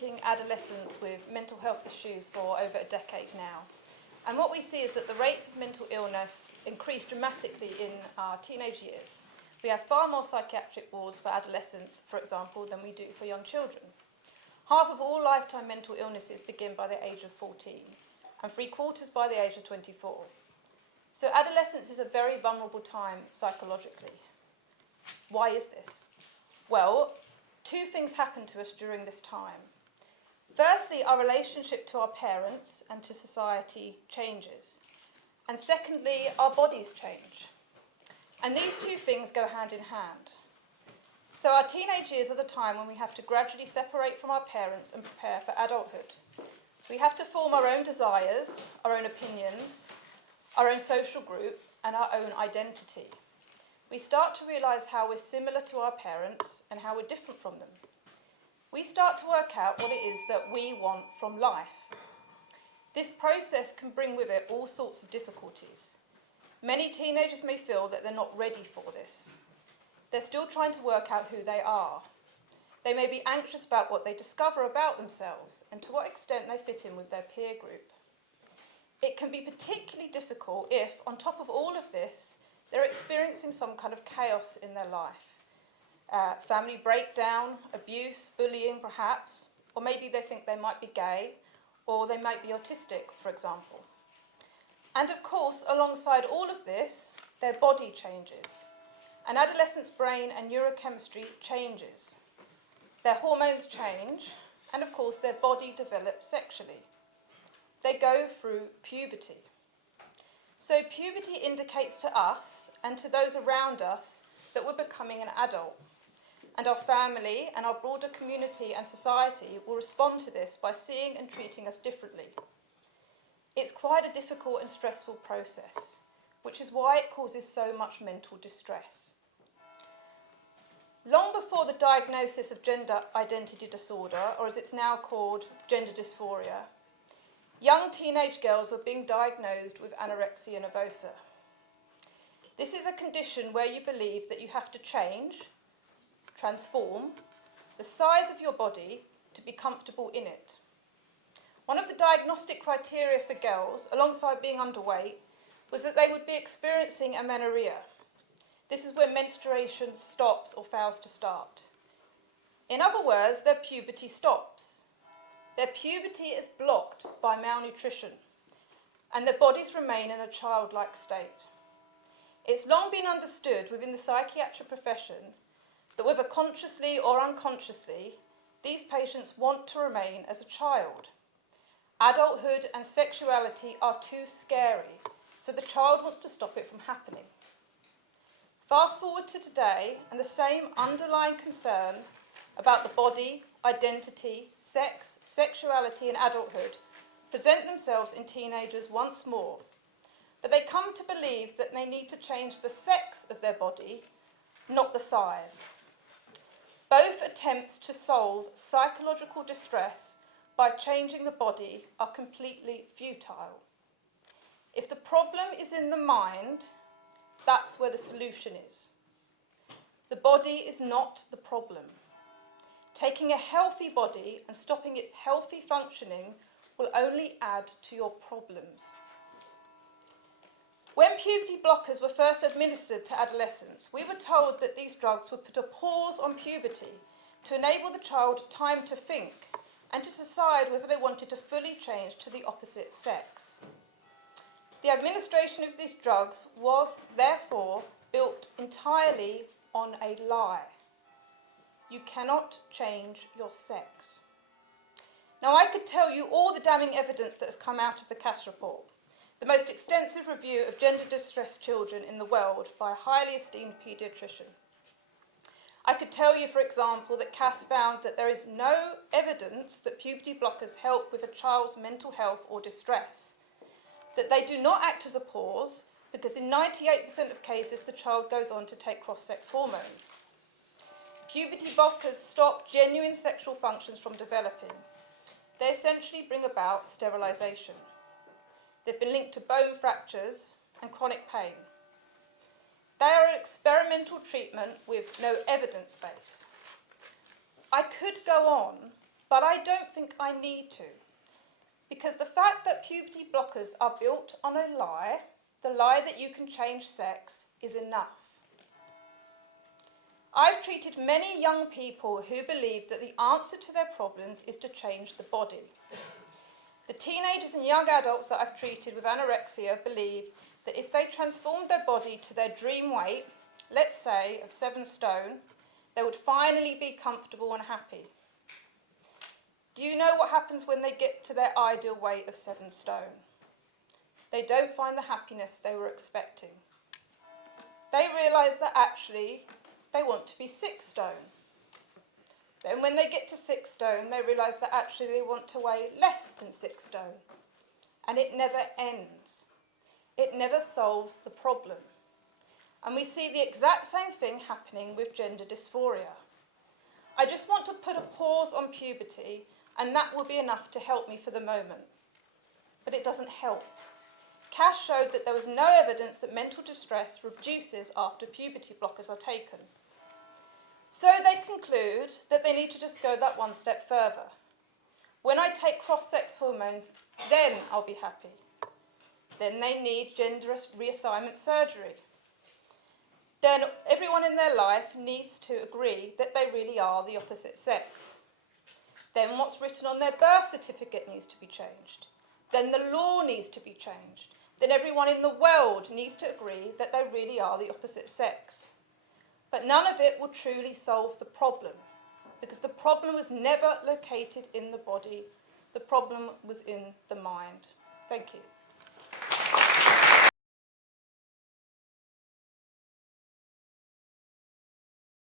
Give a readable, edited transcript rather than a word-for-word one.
treating adolescents with mental health issues for over a decade now. And what we see is that the rates of mental illness increase dramatically in our teenage years. We have far more psychiatric wards for adolescents, for example, than we do for young children. Half of all lifetime mental illnesses begin by the age of 14, and 3/4 by the age of 24. So adolescence is a very vulnerable time psychologically. Why is this? Well, two things happen to us during this time. Firstly, our relationship to our parents and to society changes. And secondly, our bodies change. And these two things go hand in hand. So our teenage years are the time when we have to gradually separate from our parents and prepare for adulthood. We have to form our own desires, our own opinions, our own social group, and our own identity. We start to realise how we're similar to our parents and how we're different from them. We start to work out what it is that we want from life. This process can bring with it all sorts of difficulties. Many teenagers may feel that they're not ready for this. They're still trying to work out who they are. They may be anxious about what they discover about themselves and to what extent they fit in with their peer group. It can be particularly difficult if, on top of all of this, they're experiencing some kind of chaos in their life. Family breakdown, abuse, bullying perhaps, or maybe they think they might be gay, or they might be autistic, for example. And of course, alongside all of this, their body changes. An adolescent's brain and neurochemistry changes. Their hormones change, and of course their body develops sexually. They go through puberty. So puberty indicates to us and to those around us that we're becoming an adult. And our family and our broader community and society will respond to this by seeing and treating us differently. It's quite a difficult and stressful process, which is why it causes so much mental distress. Long before the diagnosis of gender identity disorder, or as it's now called, gender dysphoria, young teenage girls were being diagnosed with anorexia nervosa. This is a condition where you believe that you have to change, transform, the size of your body to be comfortable in it. One of the diagnostic criteria for girls, alongside being underweight, was that they would be experiencing amenorrhea. This is when menstruation stops or fails to start. In other words, their puberty stops. Their puberty is blocked by malnutrition, and their bodies remain in a childlike state. It's long been understood within the psychiatric profession that whether consciously or unconsciously, these patients want to remain as a child. Adulthood and sexuality are too scary, so the child wants to stop it from happening. Fast forward to today, and the same underlying concerns about the body, identity, sex, sexuality and adulthood present themselves in teenagers once more, but they come to believe that they need to change the sex of their body, not the size. Both attempts to solve psychological distress by changing the body are completely futile. If the problem is in the mind, that's where the solution is. The body is not the problem. Taking a healthy body and stopping its healthy functioning will only add to your problems. When puberty blockers were first administered to adolescents, we were told that these drugs would put a pause on puberty to enable the child time to think and to decide whether they wanted to fully change to the opposite sex. The administration of these drugs was, therefore, built entirely on a lie. You cannot change your sex. Now, I could tell you all the damning evidence that has come out of the Cass report, the most extensive review of gender-distressed children in the world by a highly esteemed paediatrician. I could tell you, for example, that Cass found that there is no evidence that puberty blockers help with a child's mental health or distress, that they do not act as a pause, because in 98% of cases the child goes on to take cross-sex hormones. Puberty blockers stop genuine sexual functions from developing. They essentially bring about sterilisation. They've been linked to bone fractures and chronic pain. They are an experimental treatment with no evidence base. I could go on, But I don't think I need to, because the fact that puberty blockers are built on a lie, the lie that you can change sex, is enough. I've treated many young people who believe that the answer to their problems is to change the body. The teenagers and young adults that I've treated with anorexia believe that if they transformed their body to their dream weight, let's say of 7 stone, they would finally be comfortable and happy. Do you know what happens when they get to their ideal weight of 7 stone? They don't find the happiness they were expecting. They realise that actually they want to be 6 stone. Then when they get to 6 stone, they realise that actually they want to weigh less than 6 stone. And it never ends. It never solves the problem. And we see the exact same thing happening with gender dysphoria. I just want to put a pause on puberty, and that will be enough to help me for the moment. But it doesn't help. Cash showed that there was no evidence that mental distress reduces after puberty blockers are taken. So they conclude that they need to just go that one step further. When I take cross-sex hormones, then I'll be happy. Then they need gender reassignment surgery. Then everyone in their life needs to agree that they really are the opposite sex. Then what's written on their birth certificate needs to be changed. Then the law needs to be changed. Then everyone in the world needs to agree that they really are the opposite sex. But none of it will truly solve the problem, because the problem was never located in the body. The problem was in the mind. Thank you.